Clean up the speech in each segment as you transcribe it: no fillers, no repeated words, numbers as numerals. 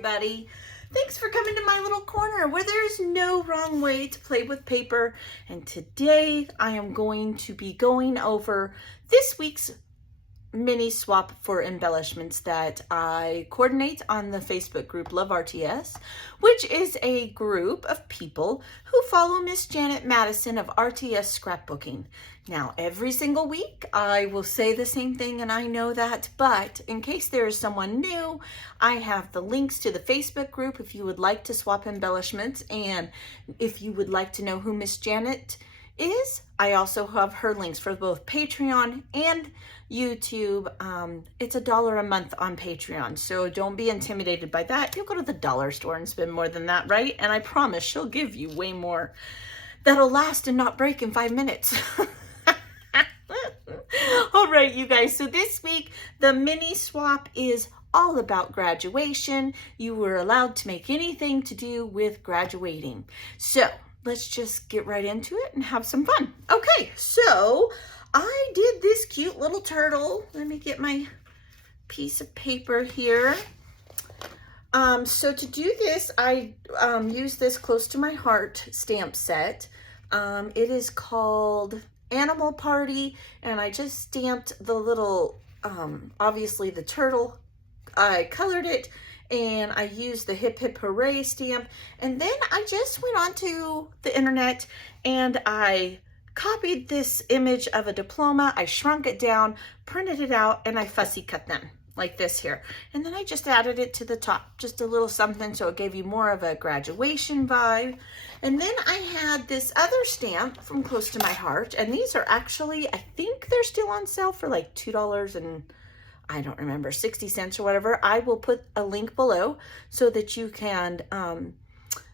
everybody. Thanks for coming to my little corner where there's no wrong way to play with paper. And today I am going to be going over this week's mini swap for embellishments that I coordinate on the Facebook group Love RTS, which is a group of people who follow Miss Janet Madison of RTS Scrapbooking. Now, every single week I will say the same thing, and I know that, but in case there is someone new, I have the links to the Facebook group if you would like to swap embellishments, and if you would like to know who Miss Janet is, I also have her links for both Patreon and YouTube. It's $1 a month on Patreon, so don't be intimidated by that. You'll go to the dollar store and spend more than that, right? And I promise she'll give you way more that'll last and not break in 5 minutes. All right, you guys, so this week the mini swap is all about graduation. You were allowed to make anything to do with graduating. So let's just get right into it and have some fun. Okay, so I did this cute little turtle. Let me get my piece of paper here. So to do this, I used this Close to My Heart stamp set. It is called Animal Party, and I just stamped the little, obviously the turtle. I colored it, and I used the Hip Hip Hooray stamp, and then I just went onto the internet and I copied this image of a diploma. I shrunk it down, printed it out, and I fussy cut them like this here. And then I just added it to the top, just a little something so it gave you more of a graduation vibe. And then I had this other stamp from Close to My Heart, and these are actually, I think they're still on sale for like $2 and I don't remember, 60 cents or whatever. I will put a link below so that you can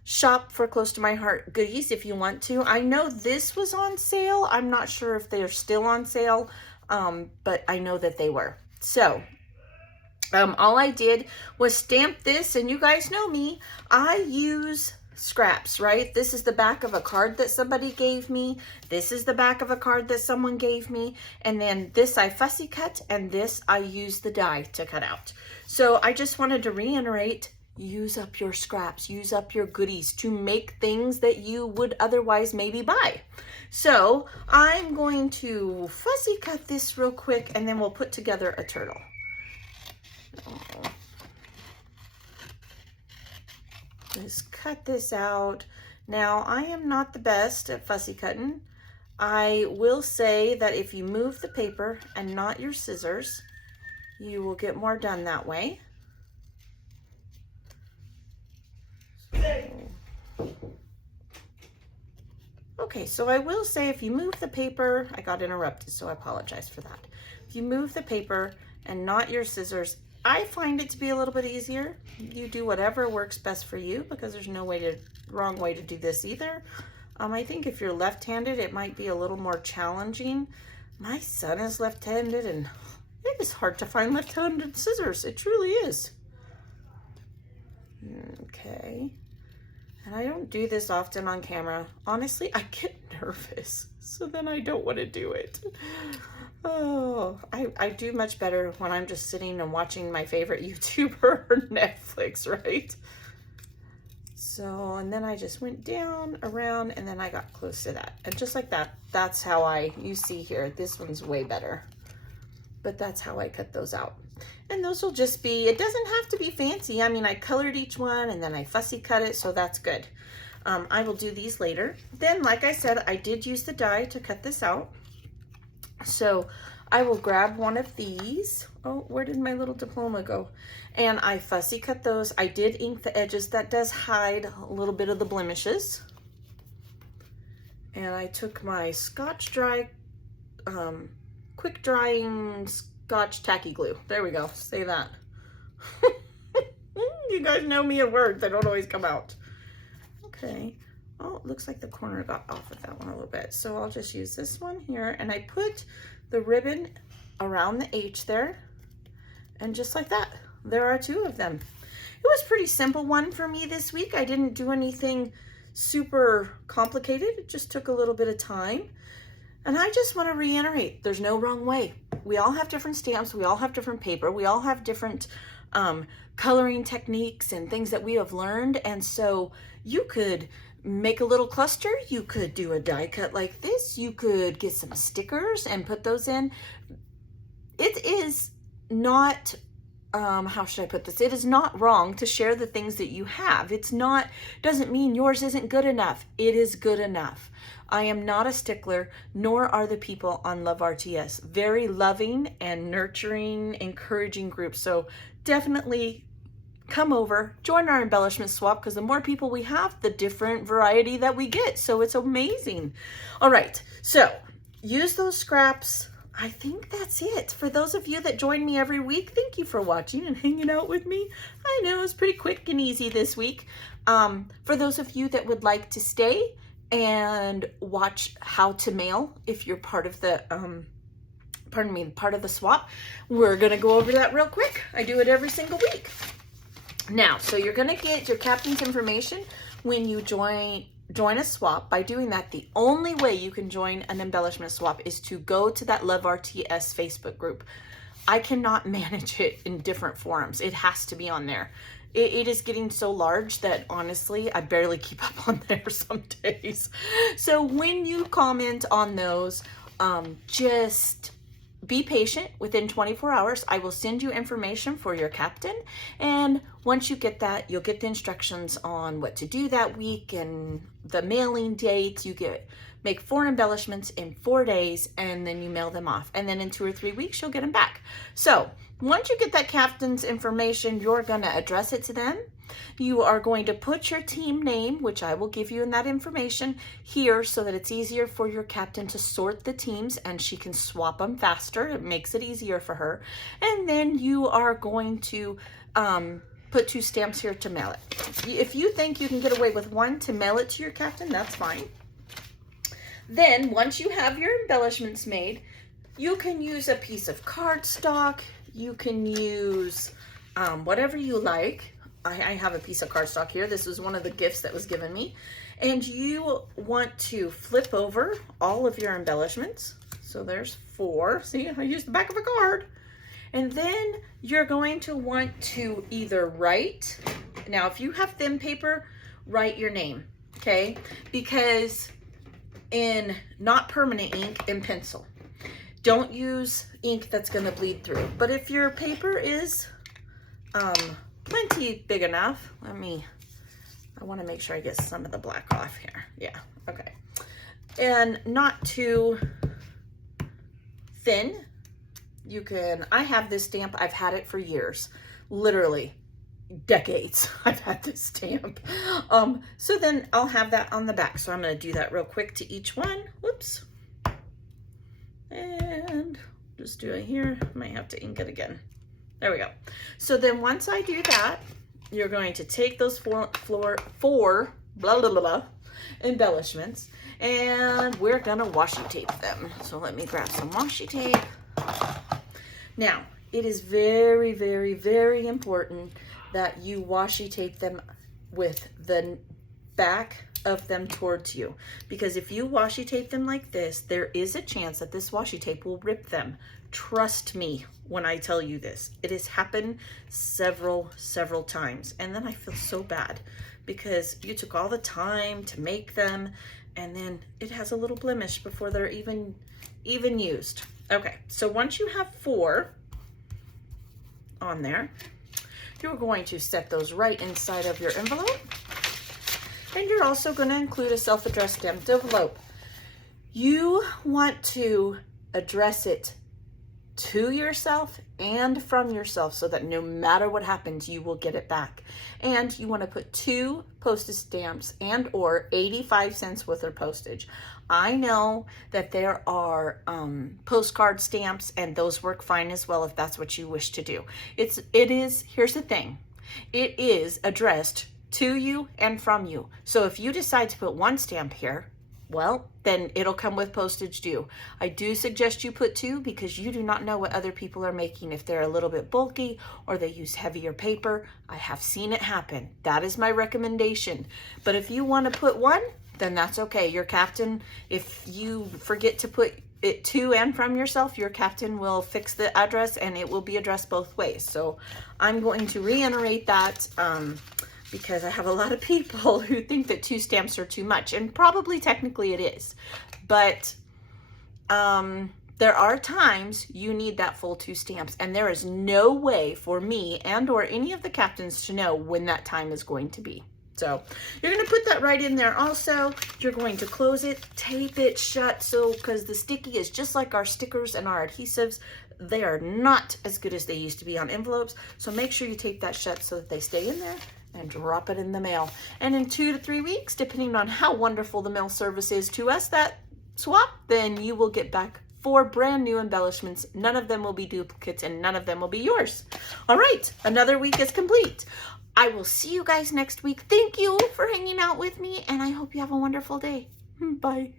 shop for Close to My Heart goodies if you want to. I know this was on sale. I'm not sure if they're still on sale, but I know that they were. So all I did was stamp this, and you guys know me, I use scraps, right? This is the back of a card that somebody gave me. This is the back of a card that someone gave me. And then this I fussy cut, and this I use the die to cut out. So I just wanted to reiterate, use up your scraps, use up your goodies to make things that you would otherwise maybe buy. So I'm going to fussy cut this real quick, and then we'll put together a turtle. Just cut this out. Now, I am not the best at fussy cutting. I will say that if you move the paper and not your scissors, you will get more done that way. Okay, so I will say if you move the paper, I got interrupted, so I apologize for that. If you move the paper and not your scissors, I find it to be a little bit easier. You do whatever works best for you, because there's no wrong way to do this either. I think if you're left-handed, it might be a little more challenging. My son is left-handed, and it is hard to find left-handed scissors. It truly is. Okay. And I don't do this often on camera. Honestly, I get nervous, so then I don't want to do it. Oh, I do much better when I'm just sitting and watching my favorite YouTuber or Netflix, right? So, and then I just went down, around, and then I got close to that. And just like that, that's how you see here, this one's way better. But that's how I cut those out. And those will just be, it doesn't have to be fancy. I mean, I colored each one, and then I fussy cut it, so that's good. I will do these later. Then, like I said, I did use the die to cut this out. So I will grab one of these. Oh, where did my little diploma go? And I fussy cut those. I did ink the edges. That does hide a little bit of the blemishes. And I took my Scotch Dry, quick drying Scotch tacky glue. There we go. Say that. You guys know me at words. They don't always come out. Okay. Oh, it looks like the corner got off of that one a little bit. So I'll just use this one here, and I put the ribbon around the H there, and just like that, there are two of them. It was a pretty simple one for me this week. I didn't do anything super complicated. It just took a little bit of time. And I just want to reiterate, there's no wrong way. We all have different stamps. We all have different paper. We all have different coloring techniques and things that we have learned. And so you could make a little cluster. You could do a die cut like this. You could get some stickers and put those in. It is not, how should I put this? It is not wrong to share the things that you have. Doesn't mean yours isn't good enough. It is good enough. I am not a stickler, nor are the people on Love RTS. Very loving and nurturing, encouraging group. So definitely come over, join our embellishment swap, because the more people we have, the different variety that we get. So it's amazing. All right, so use those scraps. I think that's it. For those of you that join me every week, thank you for watching and hanging out with me. I know it's pretty quick and easy this week. For those of you that would like to stay and watch how to mail, if you're part of the, part of the swap, we're gonna go over that real quick. I do it every single week. Now, so you're gonna get your captain's information when you join a swap. By doing that, the only way you can join an embellishment swap is to go to that Love RTS Facebook group. I cannot manage it in different forums. It has to be on there. It is getting so large that honestly, I barely keep up on there some days. So when you comment on those, just be patient. Within 24 hours, I will send you information for your captain. And once you get that, you'll get the instructions on what to do that week and the mailing dates. You make 4 embellishments in 4 days, and then you mail them off. And then in 2 or 3 weeks, you'll get them back. So once you get that captain's information, you're gonna address it to them. You are going to put your team name, which I will give you in that information here, so that it's easier for your captain to sort the teams and she can swap them faster. It makes it easier for her. And then you are going to put 2 stamps here to mail it. If you think you can get away with 1 to mail it to your captain, that's fine. Then once you have your embellishments made, you can use a piece of cardstock. You can use whatever you like. I have a piece of cardstock here. This was one of the gifts that was given me. And you want to flip over all of your embellishments. So there's 4. See, I used the back of a card. And then you're going to want to either write, now if you have thin paper, write your name, okay? Because in not permanent ink, in pencil. Don't use ink that's gonna bleed through. But if your paper is plenty big enough, I wanna make sure I get some of the black off here. Yeah, okay. And not too thin. I have this stamp, I've had it for years, literally decades. I've had this stamp. So then I'll have that on the back. So I'm gonna do that real quick to each one. Whoops. And just do it here. Might have to ink it again. There we go. So then once I do that, you're going to take those four blah, blah, blah, blah, embellishments, and we're gonna washi tape them. So let me grab some washi tape. Now, it is very, very, very important that you washi tape them with the back of them towards you, because if you washi tape them like this, there is a chance that this washi tape will rip them. Trust me when I tell you this. It has happened several times, and then I feel so bad because you took all the time to make them, and then it has a little blemish before they're even used. Okay, so once you have 4 on there, you're going to set those right inside of your envelope. And you're also going to include a self-addressed stamped envelope. You want to address it to yourself and from yourself so that no matter what happens, you will get it back. And you want to put 2 postage stamps and or 85 cents worth of postage. I know that there are postcard stamps, and those work fine as well if that's what you wish to do. It is, here's the thing, it is addressed to you and from you. So if you decide to put 1 stamp here, well, then it'll come with postage due. I do suggest you put 2 because you do not know what other people are making. If they're a little bit bulky or they use heavier paper, I have seen it happen. That is my recommendation. But if you want to put 1, then that's okay. Your captain, if you forget to put it to and from yourself, your captain will fix the address and it will be addressed both ways. So I'm going to reiterate that because I have a lot of people who think that 2 stamps are too much, and probably technically it is. But there are times you need that full 2 stamps, and there is no way for me and or any of the captains to know when that time is going to be. So you're going to put that right in there. Also, you're going to close it, tape it shut, so because the sticky is just like our stickers and our adhesives, they are not as good as they used to be on envelopes. So make sure you tape that shut so that they stay in there, and drop it in the mail. And in 2 to 3 weeks, depending on how wonderful the mail service is to us, that swap, then you will get back 4 brand new embellishments. None of them will be duplicates and none of them will be yours. All right, another week is complete. I will see you guys next week. Thank you for hanging out with me, and I hope you have a wonderful day. Bye.